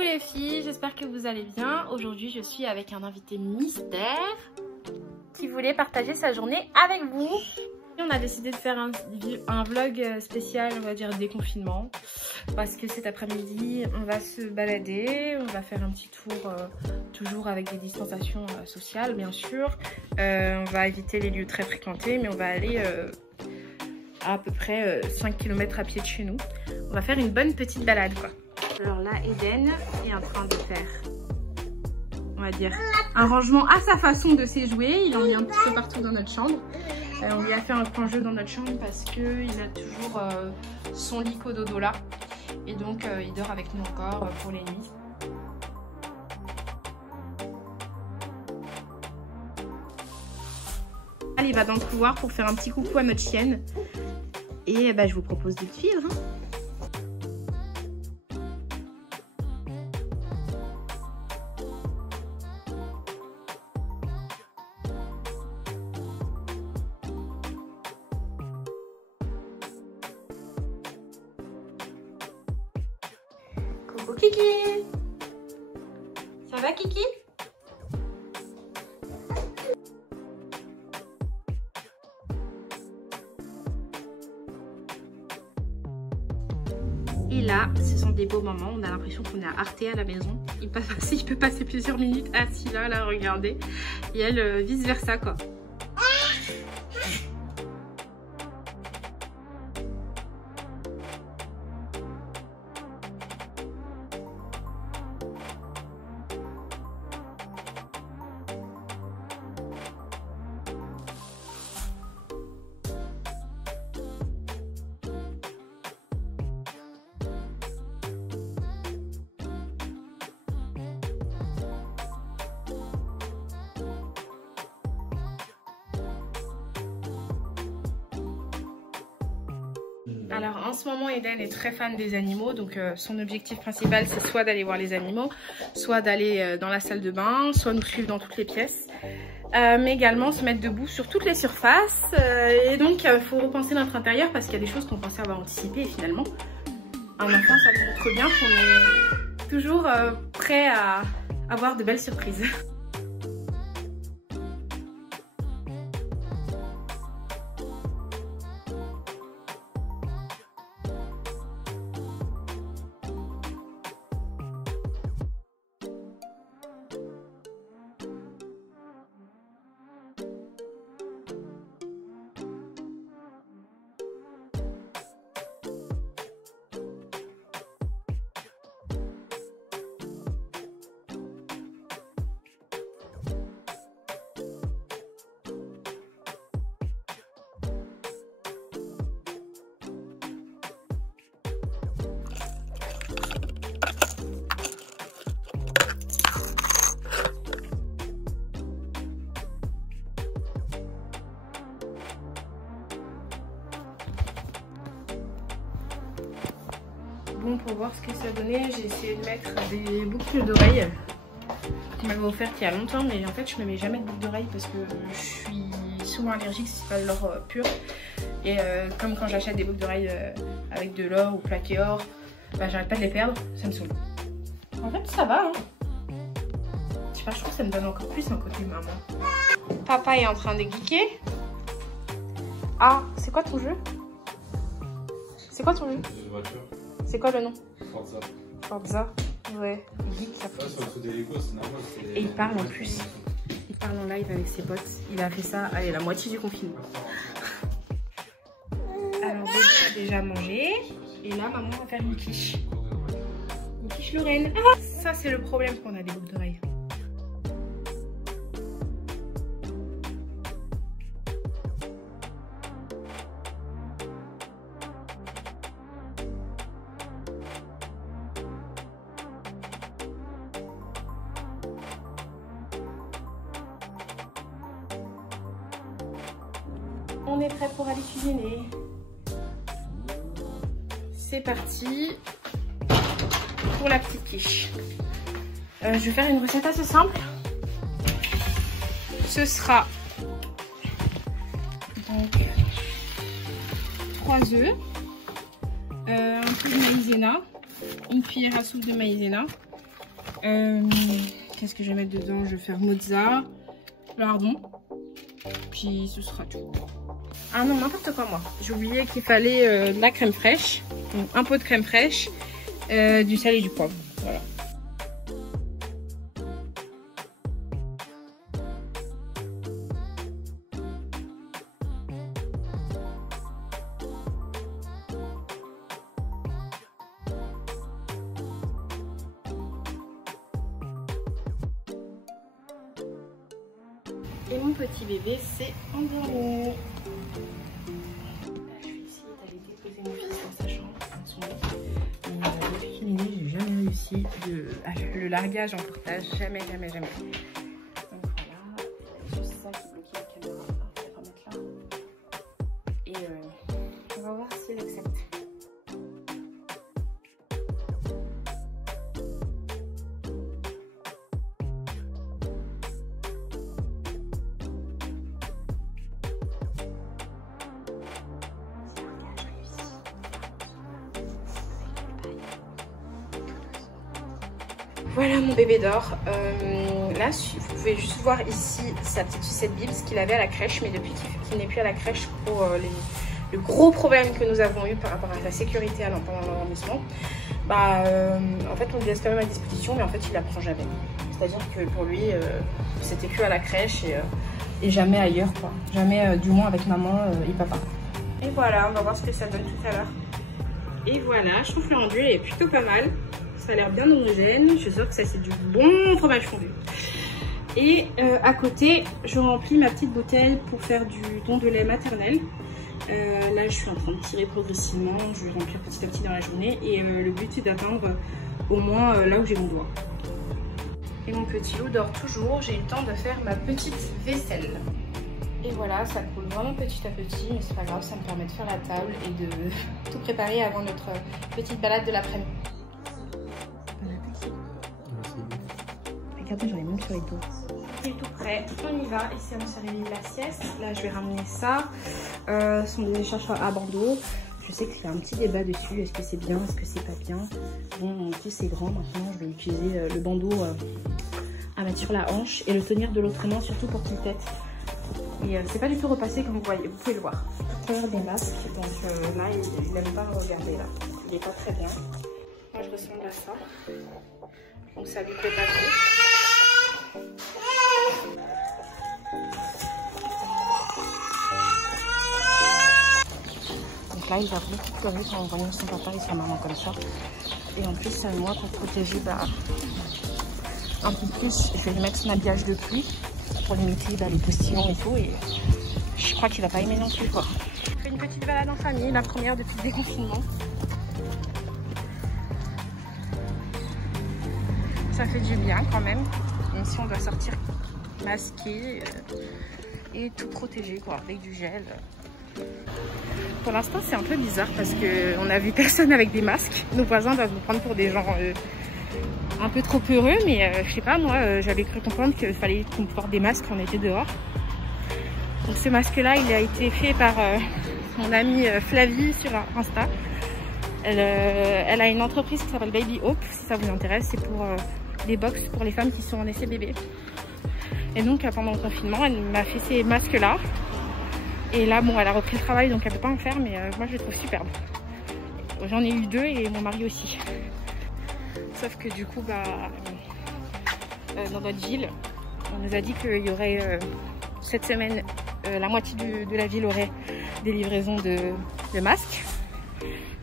les filles, j'espère que vous allez bien. Aujourd'hui je suis avec un invité mystère qui voulait partager sa journée avec vous. Et on a décidé de faire un vlog spécial, on va dire déconfinement, parce que cet après-midi on va se balader, on va faire un petit tour, toujours avec des distanciations sociales bien sûr. On va éviter les lieux très fréquentés, mais on va aller à peu près 5 km à pied de chez nous. On va faire une bonne petite balade quoi. Alors là, Eden est en train de faire, on va dire, un rangement à sa façon de ses jouets. Il en met un petit peu partout dans notre chambre. On lui a fait un point jeu dans notre chambre parce qu'il a toujours son lit cododo là. Et donc il dort avec nous encore pour les nuits. Allez, il va dans le couloir pour faire un petit coucou à notre chienne. Et bah, je vous propose de le suivre. Coucou Kiki! Ça va Kiki? Et là, ce sont des beaux moments. On a l'impression qu'on est à Arte à la maison. Il peut passer plusieurs minutes assis là, à regarder. Et elle, vice versa quoi. Alors en ce moment Eden est très fan des animaux, donc son objectif principal c'est soit d'aller voir les animaux, soit d'aller dans la salle de bain, soit nous suivre dans toutes les pièces, mais également se mettre debout sur toutes les surfaces. Et donc il faut repenser notre intérieur parce qu'il y a des choses qu'on pensait avoir anticipées et finalement un enfant ça nous montre bien qu'on est toujours prêt à avoir de belles surprises. Bon, pour voir ce que ça donnait, j'ai essayé de mettre des boucles d'oreilles qu'on m'avait offertes il y a longtemps, mais en fait je me mets jamais de boucles d'oreilles parce que je suis souvent allergique si c'est pas de l'or pur. Et comme quand j'achète des boucles d'oreilles avec de l'or ou plaqué or, bah, j'arrête pas de les perdre, ça me saoule. En fait ça va hein. Je sais pas, je trouve que ça me donne encore plus un côté maman. Papa est en train de geeker. Ah, c'est quoi ton jeu? C'est quoi ton jeu? C'est quoi le nom? Forza. Forza. Ouais. Il geek, ça fait. Et il parle en plus. Il parle en live avec ses potes. Il a fait ça, allez, la moitié du confinement. Alors, bébé a déjà mangé. Et là, maman va faire une quiche. Une quiche Lorraine. Ah, ça, c'est le problème qu'on a des boucles d'oreilles. On est prêt pour aller cuisiner. C'est parti pour la petite quiche. Je vais faire une recette assez simple. Ce sera donc 3 œufs, un peu de maïzena, une cuillère à soupe de maïzena, Qu'est-ce que je vais mettre dedans? Je vais faire mozza, lardon, puis ce sera tout. Ah non, n'importe quoi moi. J'ai oublié qu'il fallait de la crème fraîche, donc un pot de crème fraîche, du sel et du poivre. Voilà. Et mon petit bébé s'est endormi. Je vais essayer d'aller déposer mon fils dans sa chambre, dans son lit. Mais depuis qu'il est né, j'ai jamais réussi le largage en portage. Jamais. Donc voilà, juste ça qui bloquait la caméra. Je vais remettre là. Et on va voir s'il accepte. Voilà, mon bébé dort. Là, vous pouvez juste voir ici sa petite sucette Bibs qu'il avait à la crèche, mais depuis qu'il n'est plus à la crèche pour le gros problème que nous avons eu par rapport à sa sécurité pendant l'endormissement, en fait, on le laisse quand même à disposition, mais en fait, il la prend jamais. C'est-à-dire que pour lui, c'était que à la crèche et jamais ailleurs, quoi. Jamais, du moins, avec maman et papa. Et voilà, on va voir ce que ça donne tout à l'heure. Et voilà, je trouve que le rendu est plutôt pas mal. Ça a l'air bien homogène. Je suis sûre que ça c'est du bon fromage fondu. Et à côté, je remplis ma petite bouteille pour faire du don de lait maternel. Là, je suis en train de tirer progressivement. Je vais remplir petit à petit dans la journée. Et le but c'est d'atteindre au moins là où j'ai mon doigt. Et mon petit loup dort toujours. J'ai eu le temps de faire ma petite vaisselle. Et voilà, ça coule vraiment petit à petit, mais c'est pas grave, ça me permet de faire la table et de tout préparer avant notre petite balade de l'après-midi. Regardez, j'en ai même sur les dos. C'est tout prêt, on y va. Ici, on s'est réveillé de la sieste. Là, je vais ramener ça. Ce sont des écharpes à bandeaux. Je sais qu'il y a un petit débat dessus. Est-ce que c'est bien, est-ce que c'est pas bien? Bon, mon fils c'est grand maintenant. Je vais utiliser le bandeau à mettre sur la hanche et le tenir de l'autre main, surtout pour qu'il tête. Et c'est pas du tout repassé comme vous voyez, vous pouvez le voir. Faire des masques, donc là il n'aime pas me regarder là, il est pas très bien. Moi je ressemble à ça, donc ça lui plaît pas trop. Donc là il va beaucoup pleurer quand on voit son papa et sa maman comme ça. Et en plus moi pour protéger un peu plus, je vais lui mettre son habillage de pluie. Pour limiter les postillons et tout, et je crois qu'il va pas aimer non plus quoi. Je fais une petite balade en famille, la première depuis le déconfinement. Ça fait du bien quand même si on doit sortir masqué et tout protégé quoi, avec du gel. Pour l'instant c'est un peu bizarre parce qu'on a vu personne avec des masques. Nos voisins doivent nous prendre pour des gens un peu trop heureux, mais je sais pas, moi j'avais cru comprendre qu'il fallait qu'on porte des masques quand on était dehors. Donc ce masque là il a été fait par mon amie Flavie sur Insta. Elle a une entreprise qui s'appelle Baby Hope, si ça vous intéresse. C'est pour des box pour les femmes qui sont en essai bébé. Et donc pendant le confinement elle m'a fait ces masques là. Et là bon, elle a repris le travail donc elle peut pas en faire, mais moi je les trouve superbes. J'en ai eu 2 et mon mari aussi. Sauf que du coup, dans notre ville, on nous a dit qu'il y aurait cette semaine, la moitié de la ville aurait des livraisons de masques.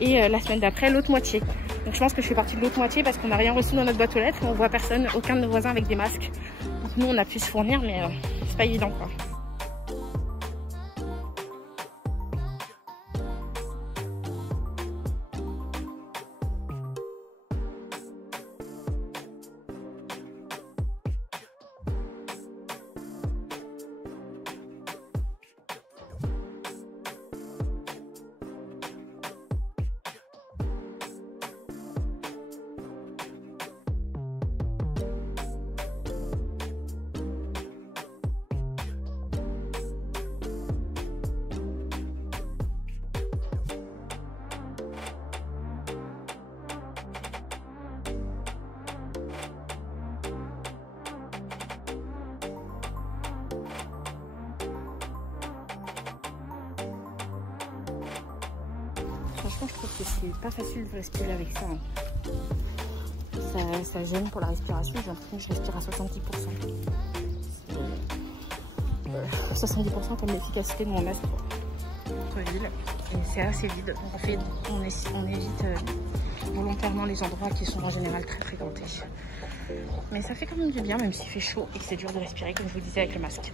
Et la semaine d'après, l'autre moitié. Donc je pense que je fais partie de l'autre moitié parce qu'on n'a rien reçu dans notre boîte aux lettres. On voit personne, aucun de nos voisins avec des masques. Donc nous, on a pu se fournir, mais c'est pas évident quoi. franchement, je trouve que c'est pas facile de respirer avec ça. Ça gêne pour la respiration. J'ai l'impression que je respire à 70%. 70% comme l'efficacité de mon masque ville. Et c'est assez vide. En fait, on évite volontairement les endroits qui sont en général très fréquentés. Mais ça fait quand même du bien, même s'il fait chaud et que c'est dur de respirer, comme je vous disais, avec le masque.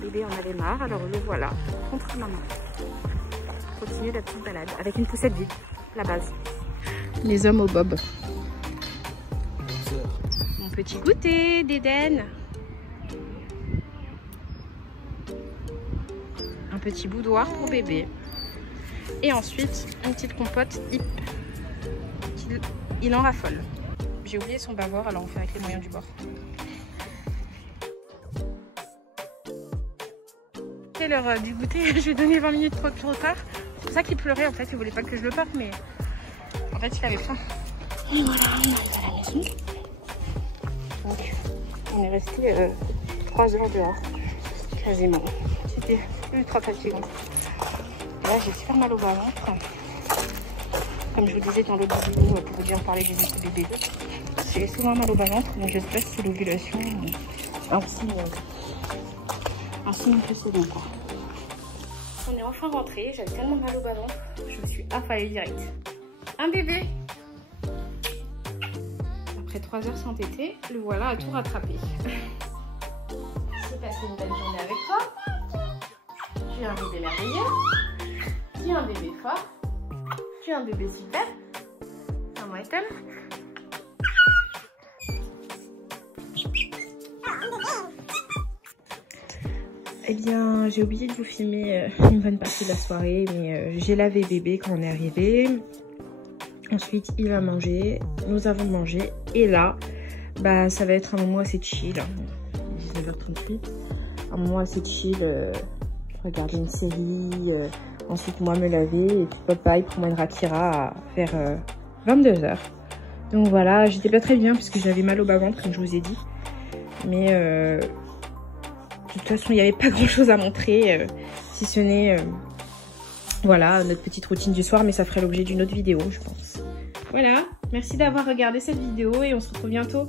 Bébé en avait marre, alors le voilà, contre maman. Continue la petite balade avec une poussette vide, la base. Les hommes au bob. Mon petit goûter d'Éden. Un petit boudoir pour bébé. Et ensuite, une petite compote hip. Il en raffole. J'ai oublié son bavard, alors on fait avec les moyens du bord. C'est l'heure du goûter, je lui ai donné 20 minutes trop tard. C'est pour ça qu'il pleurait, en fait, il voulait pas que je le porte, mais en fait, il avait faim. Et voilà, on arrive à la maison. Donc, on est resté 3 heures dehors, quasiment. C'était ultra fatigant. Et là, j'ai super mal au bas-ventre. Comme je vous disais dans l'autre vidéo, pour vous dire parler des bébés, j'ai souvent mal au bas-ventre, donc j'espère que c'est l'ovulation. Un signe que c'est bon, quoi. On est enfin rentré, j'avais tellement mal au bas-ventre, je me suis affalée direct. Un bébé. Après 3 heures sans tétée, le voilà à tout rattraper. J'ai passé une belle journée avec toi. Tu es un bébé merveilleux. Tu es un bébé fort. Tu es un bébé super. Maman est t'aime. Eh bien, j'ai oublié de vous filmer une bonne partie de la soirée, mais j'ai lavé bébé quand on est arrivé. Ensuite, il a mangé, nous avons mangé, et là, bah, ça va être un moment assez chill. 19h38, un moment assez chill, regarder une série, ensuite moi me laver, et puis papa il promènera Kira vers 22h. Donc voilà, j'étais pas très bien puisque j'avais mal au bas-ventre, comme je vous ai dit, mais de toute façon, il n'y avait pas grand chose à montrer, si ce n'est voilà, notre petite routine du soir, mais ça ferait l'objet d'une autre vidéo, je pense. Voilà, merci d'avoir regardé cette vidéo et on se retrouve bientôt.